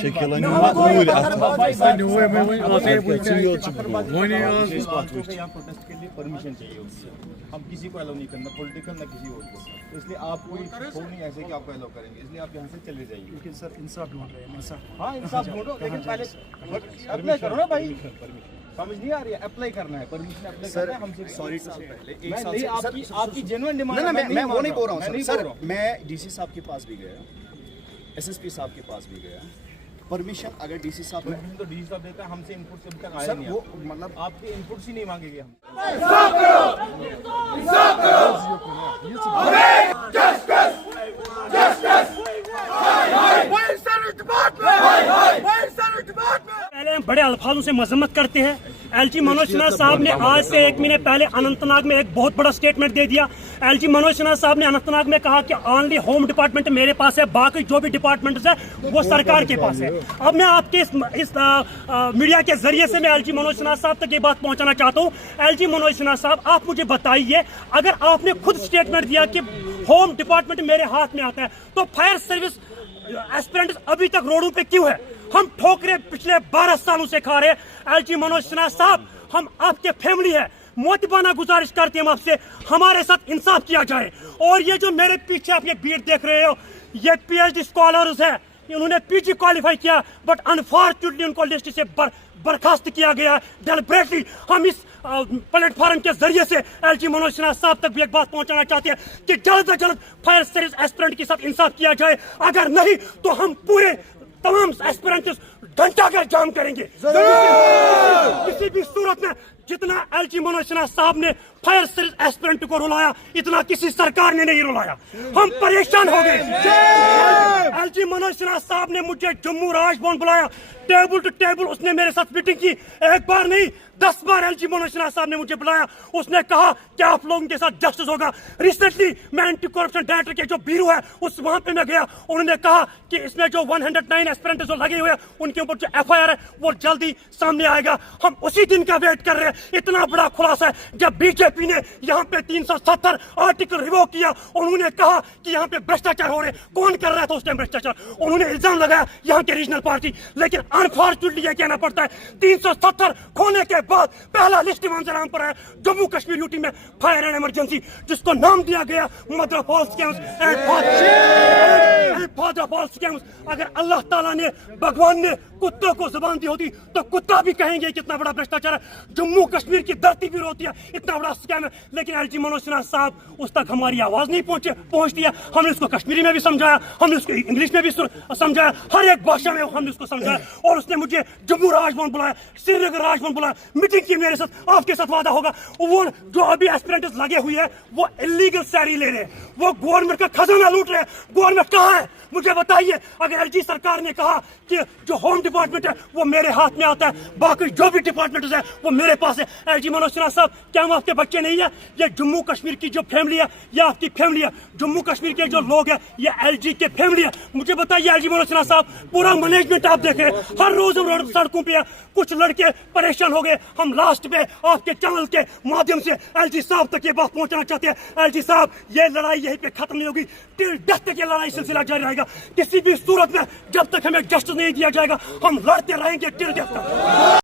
شکیلن protest کے لیے permission چاہیے ہوتی ہے. ہم کسی کو الاؤ نہیں کرنا, پولیٹیکل نہ کسی اور کو, اس لیے آپ کوئی ہو نہیں ایسے کہ آپ کو الاؤ کریں گے, اس لیے آپ یہاں سے چلے جائیے. لیکن سر انصاف ڈھونڈ رہے ہیں. ہاں انصاف ڈھونڈو, لیکن پہلے اپلائی کرو نا بھائی. سمجھ نہیں آ رہی ہے, اپلائی کرنا ہے, پرمیشن اپلائی کرنا ہے. ہم سے سوری پہلے ایک میں سال نہیں, آپ کی جینوئن ڈیمانڈ نہیں, میں وہ نہیں بول رہا ہوں سر. ہوں. میں ڈی سی صاحب کے پاس بھی گیا, ایس ایس پی صاحب کے پاس بھی گیا. پرمیشن اگر ڈی سی صاحب تو ڈی سی صاحب دیتا ہے, ہم سے انپٹ سے ابھی تک آیا سر نہیں. وہ مطلب آپ کے انپٹ ہی نہیں مانگیں گے ہم. پہلے ہم بڑے الفاظوں سے مذمت کرتے ہیں. ایل جی منوج سنہا صاحب نے آج سے ایک مہینے پہلے اننت ناگ میں ایک بہت بڑا اسٹیٹمنٹ دے دیا. ایل جی منوج سنہا صاحب نے اننت ناگ میں کہا کہ اونلی ہوم ڈپارٹمنٹ میرے پاس ہے, باقی جو بھی ڈپارٹمنٹس ہے وہ سرکار کے پاس ہے. اب میں آپ کے اس میڈیا کے ذریعے سے میں ایل جی منوج سنہا صاحب تک یہ بات پہنچانا چاہتا ہوں. ایل جی منوج سنہا صاحب, آپ مجھے بتائیے, اگر آپ نے خود اسٹیٹمنٹ دیا کہ ہوم ڈپارٹمنٹ میرے ہاتھ میں آتا ہے, تو فائر سروس ایسپیرنٹس ابھی تک روڈوں پہ کیوں ہے؟ ہم ٹھوکرے پچھلے 12 سالوں سے کھا رہے ہیں. ایل جی منوج سنہا صاحب, ہم آپ کے فیملی ہے, موتبانہ گزارش کرتے ہیں ہم آپ سے, ہمارے ساتھ انصاف کیا جائے. اور یہ جو میرے پیچھے آپ یہ بھیڑ دیکھ رہے ہو, یہ پی ایچ ڈی اسکالرز ہے, انہوں نے پی جی کوالیفائی کیا, بٹ انفارچونیٹلی ان کو لسٹ سے برخاست کیا گیا ہے ڈیلیبریٹلی. ہم اس پلیٹ فارم کے ذریعے سے ایل جی منوج سنہا صاحب تک بھی ایک بات پہنچانا چاہتے ہیں کہ جلد از جلد فائر سروس ایسپیرنٹ کے ساتھ انصاف کیا جائے. اگر نہیں تو ہم پورے تمام ایسپیرنٹس ڈنڈا کر جام کریں گے. کسی بھی صورت میں جتنا ایل جی منوج سنہا صاحب نے فائر سروس ایسپیرنٹ کو رلایا, اتنا کسی سرکار نے نہیں رلایا. ہم پریشان ہو گئے. ایل جی منوج سنہا صاحب نے مجھے جموں راج بھون بلایا, ٹیبل ٹو ٹیبل اس نے میرے ساتھ میٹنگ کی, ایک بار نہیں 10 بار ایل جی منوج سنہا صاحب نے مجھے بلایا. اس نے کہا کہ آپ لوگوں کے ساتھ جسٹس ہوگا. ریسنٹلی میں اینٹی کرپشن ڈائریکٹر کے جو بیورو ہے اس وہاں پہ میں گیا, انہوں نے کہا کہ اس میں جو 109 ایسپیرنٹس جو لگے ہوئے ہیں ان کے اوپر جو ایف آئی آر ہے وہ جلدی سامنے آئے گا. ہم اسی دن کا ویٹ کر رہے ہیں. اتنا بڑا خلاصہ ہے, جب بی جے پی نے یہاں پہ 370 آرٹیکل ریووک کیا, انہوں نے کہا کہ یہاں پہ بھرشٹاچار ہو رہے. کون کر رہا تھا اس ٹائم بھرشٹاچار؟ انہوں نے الزام لگایا یہاں کے ریجنل پارٹی. لیکن انفارچونیٹلی یہ کہنا پڑتا ہے 370 کھونے کے بعد پہلا لسٹ منظر عام پر ہے جموں کشمیر یوٹی میں فائر اینڈ ایمرجنسی, جس کو نام دیا گیا mother of all schemes and father of all schemes. اگر اللہ تعالیٰ نے, بھگوان نے کتوں کو زبان دی ہوتی تو کتا بھی کہیں گے کتنا بڑا بھرشٹاچار ہے. جموں کشمیر کی دھرتی بھی روتی ہے, اتنا بڑا اسکیم ہے. لیکن ایل جی منوج سنہا صاحب, اس تک ہماری آواز نہیں پہنچتی ہے. ہم نے اس کو کشمیری میں بھی سمجھایا, ہم نے اس کو انگلش میں بھی سمجھایا, ہر ایک بھاشا میں ہم نے اس کو سمجھایا. اور اس نے مجھے جموں راج بھون بلایا, سری نگر راج بھون بلایا, میٹنگ کی میرے ساتھ. آپ کے ساتھ وعدہ ہوگا وہ جو ابھی ایسپیرنٹس لگے ہوئے ہیں وہ انلیگل سیلری لے رہے ہیں, وہ گورنمنٹ کا خزانہ لوٹ رہے ہیں. گورنمنٹ کہاں ہے مجھے بتائیے. اگر ایل جی سرکار نے کہا کہ جو ہوم ڈپارٹمنٹ ہے وہ میرے ہاتھ میں آتا ہے, باقی جو بھی ڈپارٹمنٹس ہیں وہ میرے پاس ہے. ایل جی منوج سنہا صاحب, کیا ہم آپ کے بچے نہیں ہیں؟ یہ جموں کشمیر کی جو فیملی ہے یہ آپ کی فیملی ہے. جموں کشمیر کے جو لوگ ہیں یہ ایل جی کے فیملی ہے. مجھے بتائیے ایل جی منوج سنہا صاحب, پورا مینجمنٹ آپ دیکھ رہے ہیں, ہر روز ہم سڑکوں پہ ہیں. کچھ لڑکے پریشان ہو گئے. ہم لاسٹ پہ آپ کے چینل کے مادھیم سے ایل جی صاحب تک یہ بات پہنچانا چاہتے ہیں. ایل جی صاحب, یہ لڑائی یہیں پہ ختم نہیں ہوگی, ٹل ڈیتھ تک یہ لڑائی سلسلہ جاری رہے گا. کسی بھی صورت میں جب تک ہمیں جسٹس نہیں دیا جائے گا ہم لڑتے رہیں گے ٹل ڈیتھ تک.